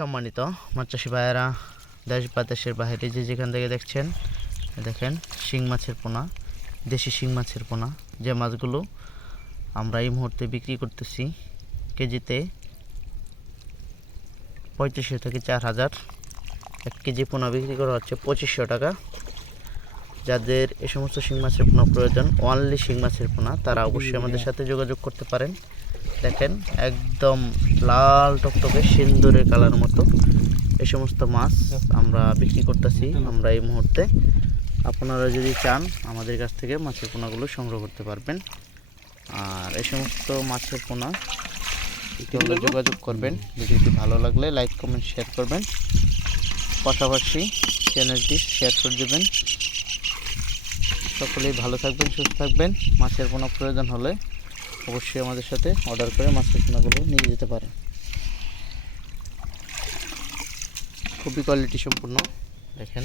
সম্মানিত মাছ চাষি ভাইয়েরা, দেশ বা দেশের বাইরে যে যেখান থেকে দেখছেন, দেখেন শিং মাছের পোনা, দেশি শিং মাছের পোনা, যে মাছগুলো আমরা এই মুহূর্তে বিক্রি করতেছি কেজিতে 3500 থেকে 4000। 1 কেজি পোনা বিক্রি করা হচ্ছে 2500 টাকা। যাদের এই সমস্ত শিং মাছের পোনা প্রয়োজন, অনলি শিং মাছের পোনা, তারা অবশ্যই আমাদের সাথে যোগাযোগ করতে পারেন। দেখেন একদম লাল টকটকে সিন্দুরের কালার মতো এই সমস্ত মাছ আমরা বিক্রি করতেছি আমরা এই মুহূর্তে। আপনারা যদি চান আমাদের কাছ থেকে মাছের পোনাগুলো সংগ্রহ করতে পারবেন। আর এই সমস্ত মাছের পোনা যোগাযোগ করবেন। ভিডিওটি ভালো লাগলে লাইক কমেন্ট শেয়ার করবেন, পাশাপাশি চ্যানেলটি শেয়ার করে দেবেন। সকলেই ভালো থাকবেন, সুস্থ থাকবেন। মাছের পোনা প্রয়োজন হলে অবশ্যই আমাদের সাথে অর্ডার করে মাছের পোনাগুলো নিয়ে যেতে পারেন। খুবই কোয়ালিটি সম্পূর্ণ। দেখেন